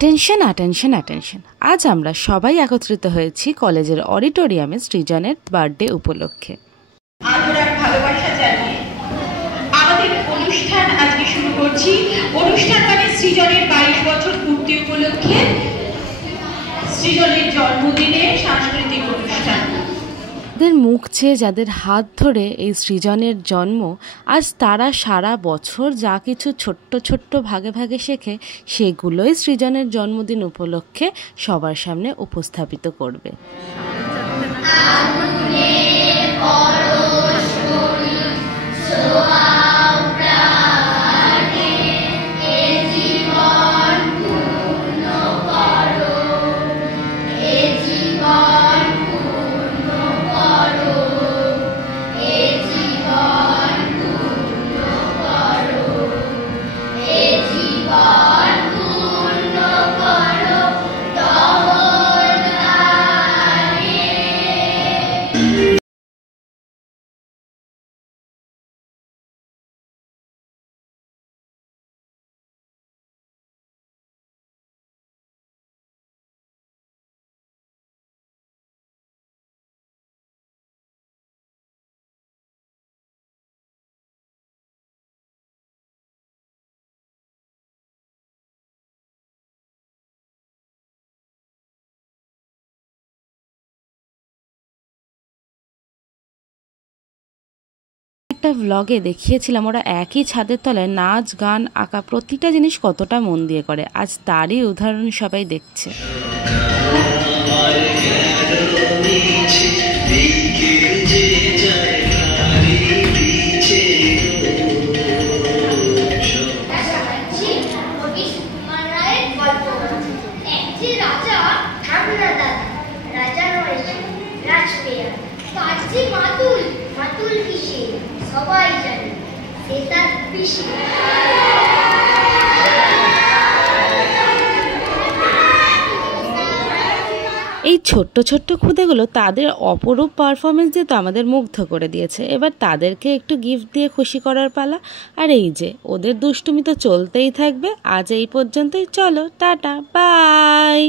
Tension attention attention. আজ আমরা সবাই একত্রিত হয়েছি কলেজের অডিটোরিয়ামে সৃজনের বার্থডে উপলক্ষে। আদর ভালোবাসা জানিয়ে আমাদের অনুষ্ঠান আজকে শুরু করছি। অনুষ্ঠান মানে সৃজনের 22 বছর পূর্তি উপলক্ষে সৃজনের জন্মদিনে সাংস্কৃতিক অনুষ্ঠান। যাদের মুখ চেয়ে যাদের হাত ধরে এই সৃজনের জন্ম, আজ তারা সারা বছর যা কিছু ছোট্ট ছোট্ট ভাগে ভাগে শেখে সেগুলোই সৃজনের জন্মদিন উপলক্ষে সবার সামনে উপস্থাপিত করবে। একটা ভ্লগে দেখিয়েছিলাম ওরা একই ছাদের তলায় নাচ গান আঁকা প্রতিটা জিনিস কতটা মন দিয়ে করে। আজ তারই উদাহরণ সবাই দেখছে। সবাই জানে এটা পিসি। এই ছোট্ট ছোট্ট খুদেগুলো তাদের অপরূপ পারফরমেন্স দিয়ে তো আমাদের মুগ্ধ করে দিয়েছে। এবার তাদেরকে একটু গিফট দিয়ে খুশি করার পালা। আর এই যে ওদের দুষ্টুমি তো চলতেই থাকবে। আজ এই পর্যন্তই, চলো টাটা বাই।